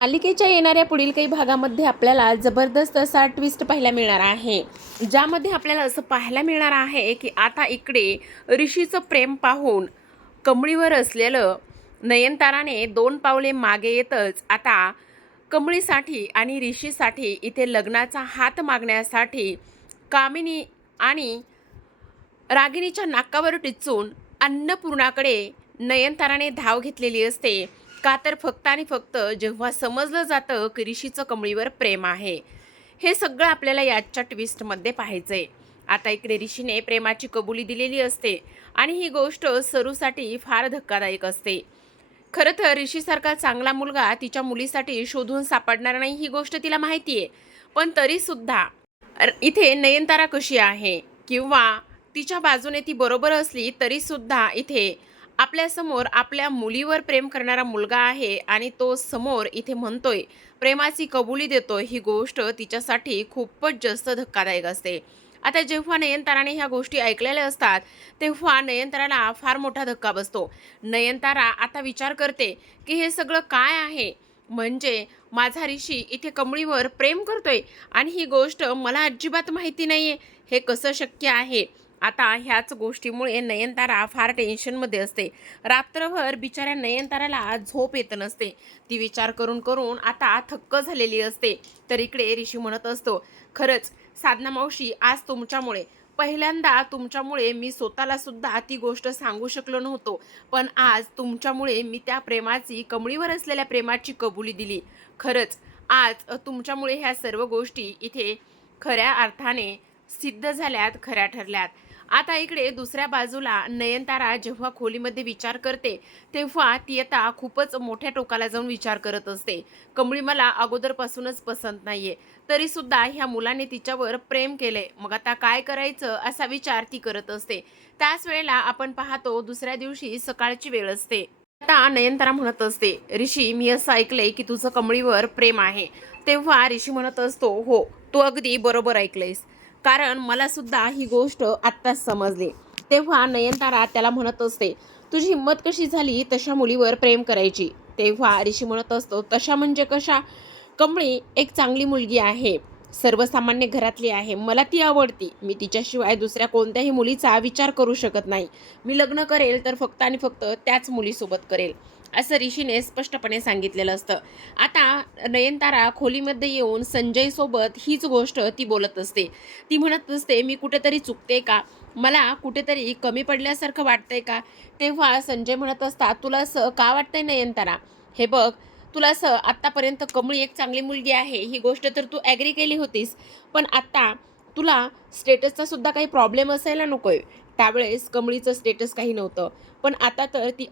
मालिकेच्या येणाऱ्या पुढील काही भागामध्ये आपल्याला जबरदस्त असा ट्विस्ट पाहायला मिळणार आहे, ज्यामध्ये आपल्याला असं पाहायला मिळणार आहे की आता इकडे ऋषीचं प्रेम पाहून कमळीवर असलेलं नयनताराने 2 पावले मागे येतच आता कमळीसाठी आणि ऋषीसाठी इथे लग्नाचा हात मागण्यासाठी कामिनी आणि रागिणीच्या नाकावर टिचून अन्नपूर्णाकडे नयनताराने धाव घेतलेली असते. का तर फक्त आणि फक्त जेव्हा समजलं जातं की ऋषीचं कमळीवर प्रेम आहे, हे सगळं आपल्याला याच्या ट्विस्टमध्ये पाहायचंय. आता इकडे ऋषीने प्रेमाची कबुली दिलेली असते आणि ही गोष्ट सरूसाठी फार धक्कादायक असते. खरं तर ऋषीसारखा चांगला मुलगा तिच्या मुलीसाठी शोधून सापडणार नाही ही गोष्ट तिला माहिती आहे. पण तरीसुद्धा इथे नयनतारा कशी आहे किंवा तिच्या बाजूने ती बरोबर असली तरीसुद्धा इथे आपल्यासमोर आपल्या मुलीवर प्रेम करणारा मुलगा आहे आणि तो समोर इथे म्हणतोय, प्रेमाची कबुली देतोय, ही गोष्ट तिच्यासाठी खूपच जास्त धक्कादायक असते. आता जेव्हा नयनताराने ह्या गोष्टी ऐकलेल्या असतात तेव्हा नयनताराला फार मोठा धक्का बसतो. नयनतारा आता विचार करते की हे सगळं काय आहे, म्हणजे माझा ऋषी इथे कमळीवर प्रेम करतोय आणि ही गोष्ट मला अजिबात माहिती नाहीये, हे कसं शक्य आहे. आता ह्याच गोष्टीमुळे नयनतारा फार टेन्शनमध्ये असते. रात्रभर बिचाऱ्या नयनताराला झोप येत नसते. ती विचार करून करून आता थक्क झालेली असते. तर इकडे ऋषी म्हणत असतो, खरंच साधना मावशी, आज तुमच्यामुळे पहिल्यांदा तुमच्यामुळे मी स्वतःला सुद्धा ती गोष्ट सांगू शकलो नव्हतो, पण आज तुमच्यामुळे मी त्या प्रेमाची, कमळीवर असलेल्या प्रेमाची कबुली दिली. खरंच आज तुमच्यामुळे ह्या सर्व गोष्टी इथे खऱ्या अर्थाने सिद्ध झाल्यात, खऱ्या ठरल्यात. आता इकडे दुसऱ्या बाजूला नयनतारा जेव्हा खोलीमध्ये विचार करते तेव्हा ती आता खूपच मोठ्या टोकाला जाऊन विचार करत असते. कमळी मला अगोदरपासूनच पसंत नाहीये, तरी सुद्धा ह्या मुलाने तिच्यावर प्रेम केले, मग आता काय करायचं असा विचार ती करत असते. त्याच वेळेला आपण पाहतो दुसऱ्या दिवशी सकाळची वेळ असते. आता नयनतारा म्हणत असते, ऋषी मी असं ऐकलंय की तुझं कमळीवर प्रेम आहे. तेव्हा ऋषी म्हणत असतो, हो तू अगदी बरोबर ऐकलंयस, कारण मला सुद्धा ही गोष्ट आत्ताच समजली. तेव्हा नयनतारा त्याला म्हणत असते, तुझी हिंमत कशी झाली तशा मुलीवर प्रेम करायची. तेव्हा ऋषी म्हणत असतो, तशा म्हणजे कशा, कमळी एक चांगली मुलगी आहे, सर्वसामान्य घरातली आहे, मला ती आवडती, मी तिच्याशिवाय दुसऱ्या कोणत्याही मुलीचा विचार करू शकत नाही. मी लग्न करेल तर फक्त आणि फक्त त्याच मुलीसोबत करेल, असं ऋषीने स्पष्टपणे सांगितलेलं असतं. आता नयनतारा खोलीमध्ये येऊन संजय सोबत हीच गोष्ट ती बोलत असते. ती म्हणत असते, मी कुठेतरी चुकते का, मला कुठेतरी कमी पडल्यासारखं वाटतंय का. तेव्हा संजय म्हणत असतात, तुला असं का वाटतंय नयनतारा, हे बघ, तुला असं आत्तापर्यंत कमळी एक चांगली मुलगी आहे ही गोष्ट तर तू ॲग्री केली होतीस, पण आत्ता तुला स्टेटसचा सुद्धा काही प्रॉब्लेम असायला नकोय. त्यावेळेस कमळीचं स्टेटस काही नव्हतं, पण आता तर ती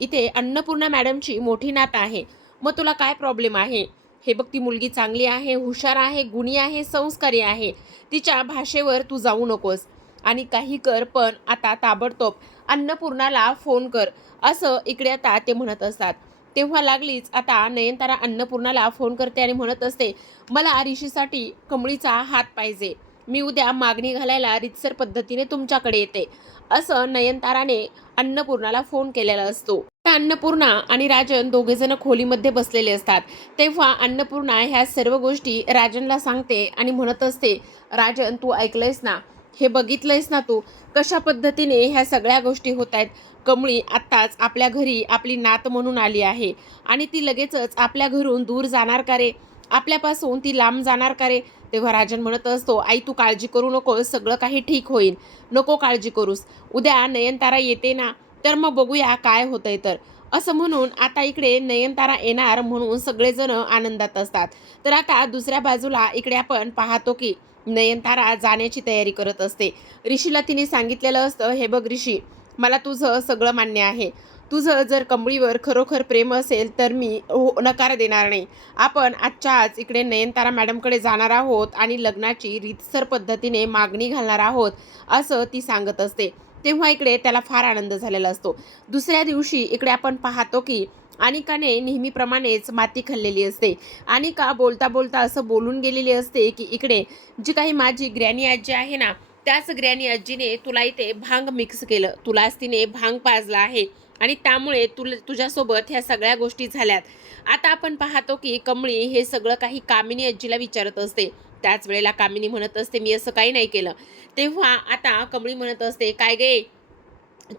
इथे अन्नपूर्णा मॅडमची मोठी नात आहे, मग तुला काय प्रॉब्लेम आहे. हे बघ, ती मुलगी चांगली आहे, हुशार आहे, गुणी आहे, संस्कारी आहे, तिच्या भाषेवर तू जाऊ नकोस आणि काही कर, पण आता ताबडतोब अन्नपूर्णाला फोन कर, असं इकडे आता ते म्हणत असतात. तेव्हा लागलीच आता नयनतारा अन्नपूर्णाला फोन करते आणि म्हणत असते, मला ऋषीसाठी कमळीचा हात पाहिजे, मी उद्या मागणी घालायला रीतसर पद्धतीने तुमच्याकडे येते, असं नयनताराने अन्नपूर्णाला फोन केलेला असतो. अन्नपूर्णा आणि राजन दोघेजण खोलीमध्ये बसलेले असतात. तेव्हा अन्नपूर्णा ह्या सर्व गोष्टी राजनला सांगते आणि म्हणत असते, राजन तू ऐकलंयस ना, हे बघितलंयस ना तू, कशा पद्धतीने ह्या सगळ्या गोष्टी होत आहेत. कमळी आत्ताच आपल्या घरी आपली नात म्हणून आली आहे आणि ती लगेचच आपल्या घरून दूर जाणार का रे, आपल्यापासून ती लांब जाणार का रे. तेव्हा राजन म्हणत असतो, आई तू काळजी करू नको, सगळं काही ठीक होईल, नको काळजी करूस, उद्या नयनतारा येते ना, तर मग बघूया काय होतंय तर, असं म्हणून आता इकडे नयनतारा येणार म्हणून सगळेजण आनंदात असतात. तर आता दुसऱ्या बाजूला इकडे आपण पाहतो की नयनतारा जाण्याची तयारी करत असते. ऋषीला तिने सांगितलेलं असतं, हे बघ ऋषी, मला तुझं सगळं मान्य आहे, तुझं जर कमळीवर खरोखर प्रेम असेल तर मी नकार देणार नाही. आपण आजच्या आज इकडे नयनतारा मॅडमकडे जाणार आहोत आणि लग्नाची रीतसर पद्धतीने मागणी घालणार आहोत, असं ती सांगत असते. तेव्हा इकडे त्याला फार आनंद झालेला असतो. दुसऱ्या दिवशी इकडे आपण पाहतो की अनिकाने नेहमीप्रमाणेच माती खाल्लेली असते. अनिका बोलता बोलता असं बोलून गेलेली असते की इकडे जी काही माझी ग्रॅनी आजी आहे ना, त्याच ग्रॅनी आजीने तुला इथे भांग मिक्स केलं, तुलाच तिने भांग पाजला आहे, आणि त्यामुळे तुझ्यासोबत ह्या सगळ्या गोष्टी झाल्यात. आता आपण पाहतो की कमळी हे सगळं काही कामिनी आजीला विचारत असते. त्याच वेळेला कामिनी म्हणत असते, मी असं काही नाही केलं. तेव्हा आता कमळी म्हणत असते, काय गे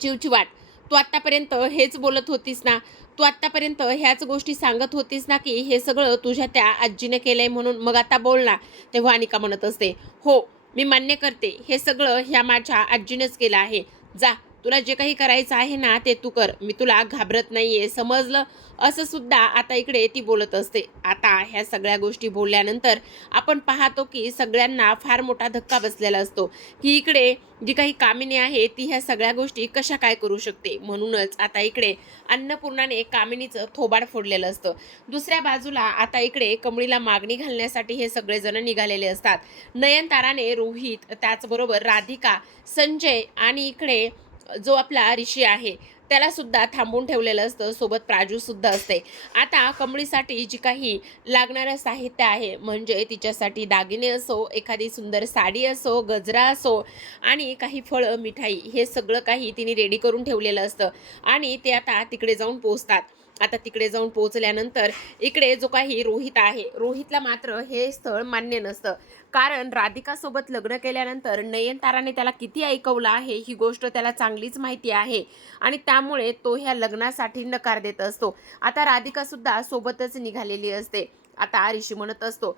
चिवचिवाट, तू आत्तापर्यंत हेच बोलत होतीस ना, तू आत्तापर्यंत ह्याच गोष्टी सांगत होतीस ना, की हे सगळं तुझ्या त्या आजीने केलंय म्हणून, मग आता बोल ना. तेव्हा अनिका म्हणत असते, हो मी मान्य करते, हे सगळं ह्या माझ्या आजीनेच केलं आहे. जा, तुला जे काही करायचं आहे ना ते तू कर, मी तुला घाबरत नाहीये, समजलं. असं सुद्धा आता इकडे ती बोलत असते. आता ह्या सगळ्या गोष्टी बोलल्यानंतर आपण पाहतो की सगळ्यांना फार मोठा धक्का बसलेला असतो, की इकडे जी काही कामिनी आहे ती ह्या सगळ्या गोष्टी कशा काय करू शकते. म्हणूनच आता इकडे अन्नपूर्णाने कामिनीचं थोबाड फोडलेलं असतं. दुसऱ्या बाजूला आता इकडे कमळीला मागणी घालण्यासाठी हे सगळेजण निघालेले असतात. नयनताराने, रोहित, त्याचबरोबर राधिका, संजय आणि इकडे जो आपला ऋषी आहे त्याला सुद्धा थांबून ठेवलेलं असतं. सोबत प्राजू सुद्धा असते. आता कमळीसाठी जी काही लागणारं साहित्य आहे, म्हणजे तिच्यासाठी दागिने असो, एखादी सुंदर साडी असो, गजरा असो आणि काही फळं, मिठाई, हे सगळं काही तिने रेडी करून ठेवलेलं असतं आणि ते आता तिकडे जाऊन पोहोचतात. आता तिकडे जाऊन पोहोचल्यानंतर इकडे जो काही रोहित आहे, रोहितला मात्र हे स्थळ मान्य नसतं. कारण राधिकासोबत लग्न केल्यानंतर नयनताराने त्याला किती ऐकवलं आहे ही गोष्ट त्याला चांगलीच माहिती आहे आणि त्यामुळे तो ह्या लग्नासाठी नकार देत असतो. आता राधिका सुद्धा सोबतच निघालेली असते. आता ऋषी म्हणत असतो,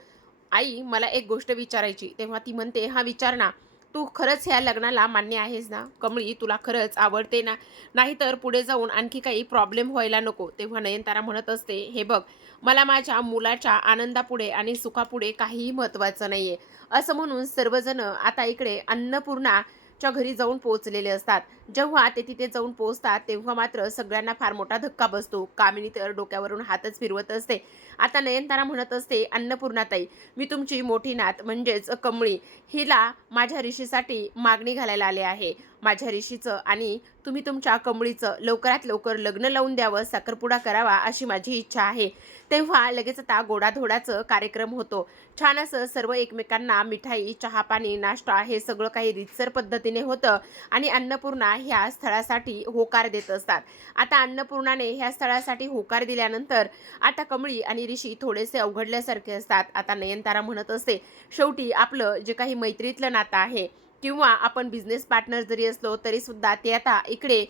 आई मला एक गोष्ट विचारायची. तेव्हा ती म्हणते, हा विचार ना, तू खरंच ह्या लग्नाला मान्य आहेस ना? कमळी तुला खरंच आवडते ना? नाहीतर पुढे जाऊन आणखी काही प्रॉब्लेम व्हायला नको. तेव्हा नयनतारा म्हणत असते, हे बघ, मला माझ्या मुलाच्या आनंदापुढे आणि सुखापुढे काहीही महत्त्वाचं नाहीये. असं म्हणून सर्वजण आता इकडे अन्नपूर्णाच्या घरी जाऊन पोहोचलेले असतात. जेव्हा ते तिथे जाऊन पोहोचतात तेव्हा मात्र सगळ्यांना फार मोठा धक्का बसतो. कामिनी तर डोक्यावरून हातच फिरवत असते. आता नयनतारा म्हणत असते, अन्नपूर्णाताई, मी तुमची मोठी नात म्हणजेच कमळी हिला माझ्या ऋषीसाठी मागणी घालायला आले आहे. माझ्या ऋषीचं आणि तुम्ही तुमच्या कमळीचं लवकरात लवकर लग्न लावून द्यावं, साखरपुडा करावा अशी माझी इच्छा आहे. तेव्हा लगेच आता गोडाधोडाचं कार्यक्रम होतो. छान असं सर्व एकमेकांना मिठाई, चहा-पाणी, नाश्ता हे सगळं काही रीतसर पद्धतीने होतं आणि अन्नपूर्णा ह्या स्थळासाठी होकार देत असतात. आता अन्नपूर्णाने ह्या स्थळासाठी होकार दिल्यानंतर आता कमळी आणि ऋषी थोडेसे अवघडल्यासारखे असतात. आता नयनतारा म्हणत असते, शेवटी आपलं जे काही मैत्रीतलं नातं आहे किंवा आपण बिझनेस पार्टनर जरी असलो तरी सुद्धा ते आता इकडे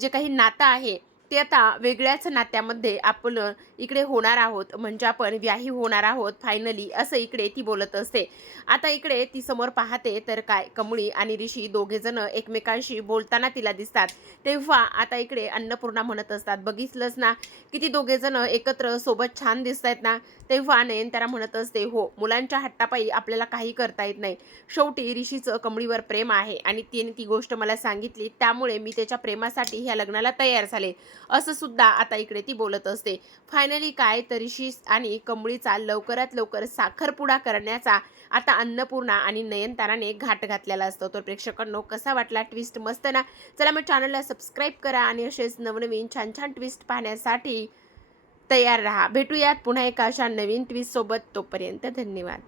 जे काही नातं आहे ते आता वेगळ्याच नात्यामध्ये आपण इकडे होणार आहोत, म्हणजे आपण व्याही होणार आहोत फायनली, असं इकडे ती बोलत असते. आता इकडे ती समोर पाहते तर काय कमळी आणि ऋषी दोघेजण एकमेकांशी बोलताना तिला दिसतात. तेव्हा आता इकडे अन्नपूर्णा म्हणत असतात, बघितलंच ना किती दोघेजण एकत्र सोबत छान दिसत आहेत ना. तेव्हा नयनतारा म्हणत असते, हो, मुलांच्या हट्टापायी आपल्याला काही करता येत नाही. शेवटी ऋषीचं कमळीवर प्रेम आहे आणि तिने ती गोष्ट मला सांगितली, त्यामुळे मी त्याच्या प्रेमासाठी ह्या लग्नाला तयार झाले, असं सुद्धा आता इकडे ती बोलत असते. फायनली काय तर ऋषी आणि कमळीचा लवकरात लवकर साखरपुडा करण्याचा आता अन्नपूर्णा आणि नयनताराने घाट घातलेला असतो. तर प्रेक्षकांनो, कसा वाटला ट्विस्ट? मस्त ना? चला मग चॅनलला सबस्क्राईब करा आणि असेच नवनवीन छान छान ट्विस्ट पाहण्यासाठी तयार राहा. भेटूयात पुन्हा एका अशा नवीन ट्विस्ट सोबत. तोपर्यंत धन्यवाद.